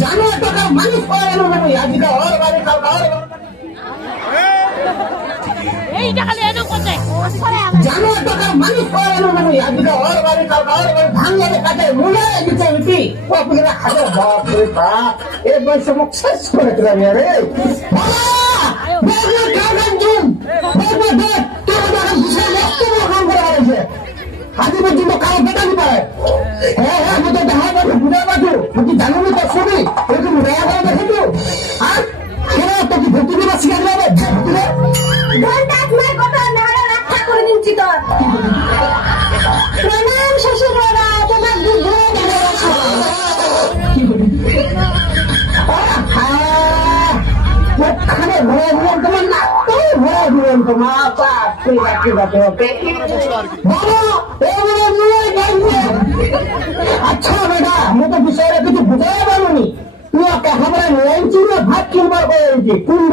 জানো টাকা মানুষ পাওয়া গেল আজকে ওর বাড়ি কালকে ওর এই টাকা নিয়ে এনো কোথায় জানো টাকা মানুষ পাওয়া গেল আজকে ওর বাড়ি কালকে ওর বাড়ি ভাঙলে কাটে মুলে দিতে হইতি আপনারা খাবে বাপ রে বাপ এই বয়স মুখ শেষ করে দিলাম রে বাবা দেখো কাগজ জুম দেখো দেখ তোর দাদা বিশাল রক্ত কাম করে আছে আজ পর্যন্ত কারো বেটা নি পায় হ্যাঁ হ্যাঁ আমি তো দেখা যাবে বুঝা পাচ্ছ তুই জানো না তো শুনি এরকম রেয়া করে দেখো আর কেন তো কি ভর্তি দিবা শিখে যাবে ঘন্টা তোমার কথা নাড়া রক্ষা করে দিচ্ছি তোর প্রণাম শ্বশুর বাবা তোমার দুধ ধরে রাখো ওখানে ঘরে ঘুরে তোমার না তো ঘরে ঘুরে তোমার বাপ কি বাতে ওকে বলো এবারে নিয়ে যাইবে আচ্ছা বেটা আমি তো বিষয়টা কিছু বুঝাই পারুনি তুই একটা আমরা নিয়েছি না ভাত কিনবার করেছি কুন্ড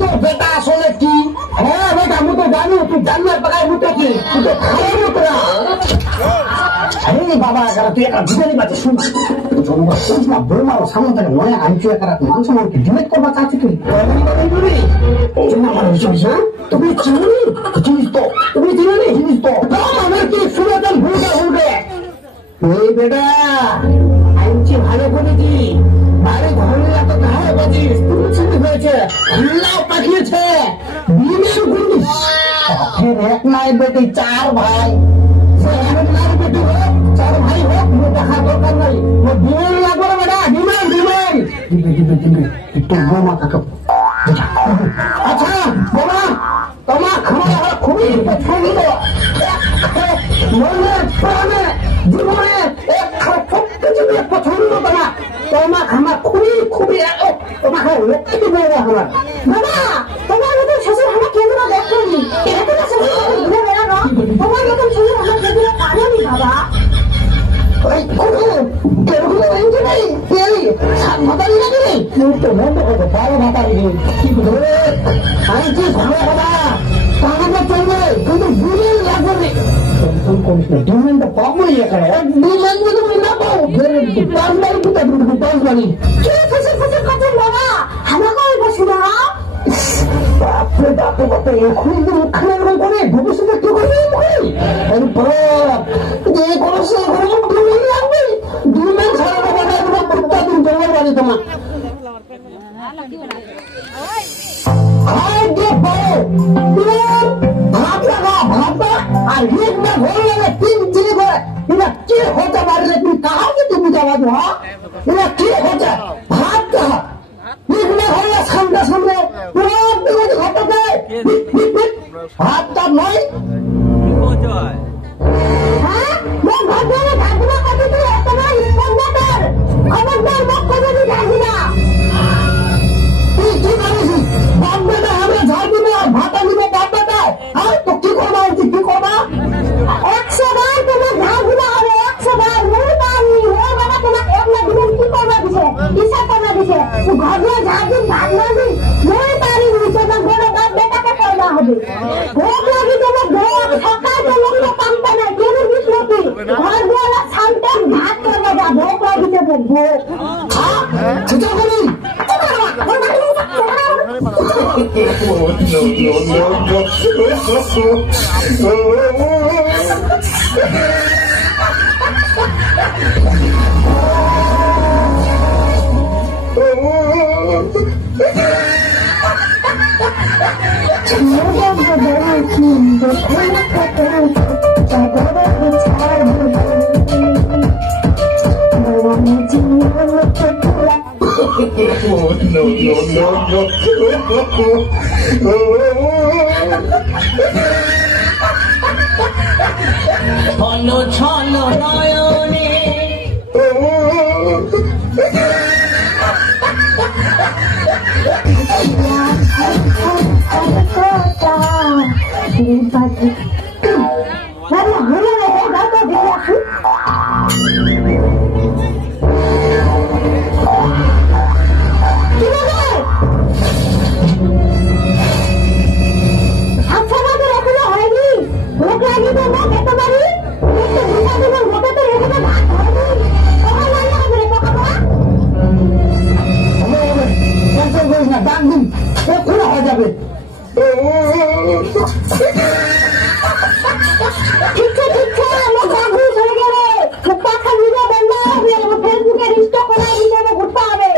তো বেটা আসলে কি হ্যাঁ বেটা আমি তো জানি তুই জানবার পাকায় মুখে কি তুই তো খাওয়ার মতো না আরে বাবা তুই একটা বুঝানি পাচ্ছি শুনছি বৌমার সামনে থেকে মনে আনছি একটা মান সম্মানকে ডিমেট করবা চাচ্ছি তুই আমার বিষয় তুমি চিনি জিনিস তো তুমি চিনি জিনিস তো আমার কি শুনেছেন ভুলবে ভুলবে ওই বেটা আনছি ভালো করেছি বাড়ি ঘরে এত গায়ে বাজিস তুমি ছুটি হয়েছে আল্লাহ পাঠিয়েছে বিমের গুলি এক নাই বেটি চার ভাই বেটি হোক চার ভাই হোক দেখার দরকার নাই বিমান লাগবে বেটা বিমান বিমান দিবে দিবে দিবে একটু বোমা কাকা আচ্ছা বোমা তোমার খাবার খুবই পছন্দ মনে প্রাণে জীবনে সবকিছু পছন্দ তোমার আমার খুবই খুবই তোমাকে লক্ষ্মী বলবো আমার বাবা তোমার মতন শ্বশুর আমার কেন্দ্র দেখেনি ঘুরে বেড়ানো তোমার মতন শ্বশুর আমার কেন্দ্র পারেনি বাবা ভবিষ্যতে কি করবে দুই সারা প্রত্যেকদিন জঙ্গল বাড়ি তোমার ভাত লাগা ভাতটা আর হিট না ঘরে লাগে তিন চিনি করে এটা কি হতে পারলে তুমি কাহাকে তুমি যাওয়া দোয়া এটা কি হচ্ছে ভাত কাহা হিট না ঘরে সামনে সামনে ঘটাতে ভাতটা নয় ভাতা দিব বাপটা তো কি করবা উচিত কি করবা 100 বার তোমার ঘাস দিবা হবে 100 বার মুই পারি ও বাবা তোমার একলা দিবেন কি করবা দিছে কিসা করবা দিছে তো ঘরে ঝাড় দিন ভাত না দিন মুই পারি তোমার বড় বাপ বেটাকে করবা হবে ভোগ লাগি তোমার ভোগ সকাল লোক কামটা না কেন বিষ্ণুতি ঘর গোলা শান্তি ভাত করবা যা ভোগ লাগিতে ভোগ হ্যাঁ চিন্তা করি ছলো ছলো নয়নে একদিন খোলা হয়ে যাবে। ঠিকছে ঠিকছে আমার বাবু চলে গেলে পাখা ভিডিও বন্ধ হবে ফেসবুকে ইনস্টা করে হিসেবে ঘুরতে হবে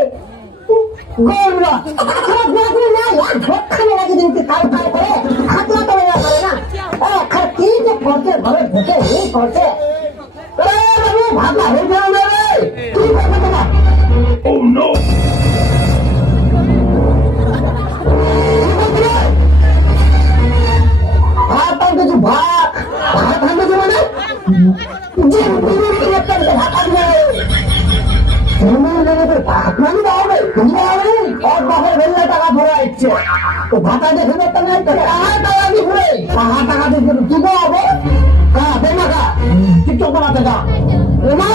গৌরা আপনার বাবু না ভোট খানে লাগে দিনকে কাল কাল করে হাতলা করে না করে না কি যে করছে ঘরে ঢুকে এই করছে বাবু ভাবনা হয়ে যাও না রে, কি করবে তোমার? ভাত আনতে যে ভাত ভাত আনতে যে মানে যে ভাত আনবে ভাত মানে হবে তোমরা হবে ওর বাপের ভেল্লা টাকা ভরা ইচ্ছে তো ভাতা দেখে দেখতে নাই তো টাকা দিয়ে ঘুরে টাকা দিয়ে কি হবে হ্যাঁ বেমা খা কিছু বানাতে যা বেমা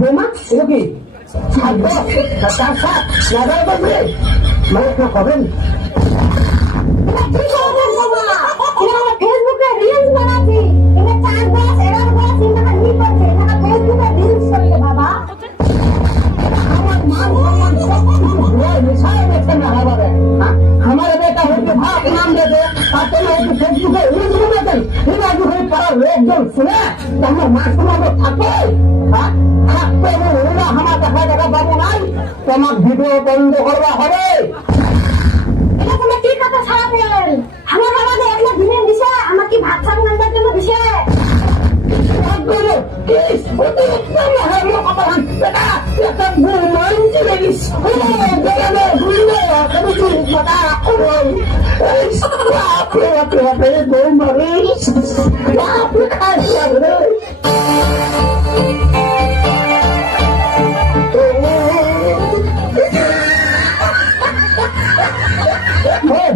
বেমা কবেন ফেসবুকে রিলস বানাচ্ছি এটা 4 মাস এরা বলা চিন্তা নি করছে এটা ফেসবুকে রিলস করে বাবা हमारे बेटा होते भाप नाम देते आते ना होते फेसबुक पे रील्स बनाते फिर आज कोई पारा लोकজন শুনে তোমার মাসুমাকে থাকে থাকতে ওরা আমার দেখা দেখা পাবো নাই তোমার ভিডিও বন্ধ করবা হবে এটা তুমি কি কথা ছাড়াবেন আমার বাবা একটা দিনের দিছে আমাকে ভাত সামলানোর জন্য দিছে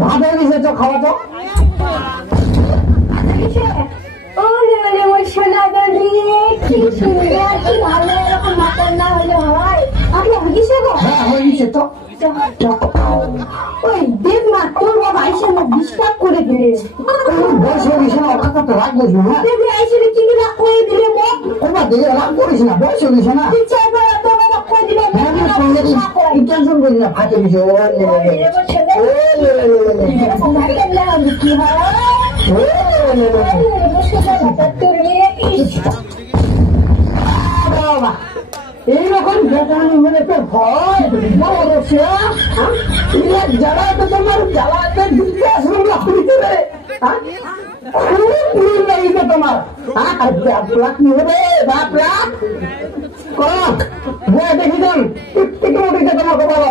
ভাবে দিছে তো খাওয়া তো ওরে ওরে ওই সোনা দাঁড়িয়ে কি সুন্দর কি ভালো এরকম মাটন না হলে হয় আপনি হইছে গো হ্যাঁ হয়েছে তো ওই দেখ না তোর বাবা আইসে না ডিস্টার্ব করে দিলে বয়স হয়ে গেছে না ওটা তো রাগ করবি না দেবি আইসে কি না কই দিলে মো ওটা দিয়ে রাগ করিস না বয়স হয়ে গেছে না ইচ্ছা করে তো বাবা কই দিলে টেনশন করিস না ফাটে গেছে এরকম ভাই কি হয় এইরকম বেটানি মানে তো ভয় যারা তো তোমার জ্বালাতে দিতে আসবে ভিতরে খুব লাগবে তোমার বাপ লাখ কি হবে বাপ লাখ দেখি যান তোমার বাবা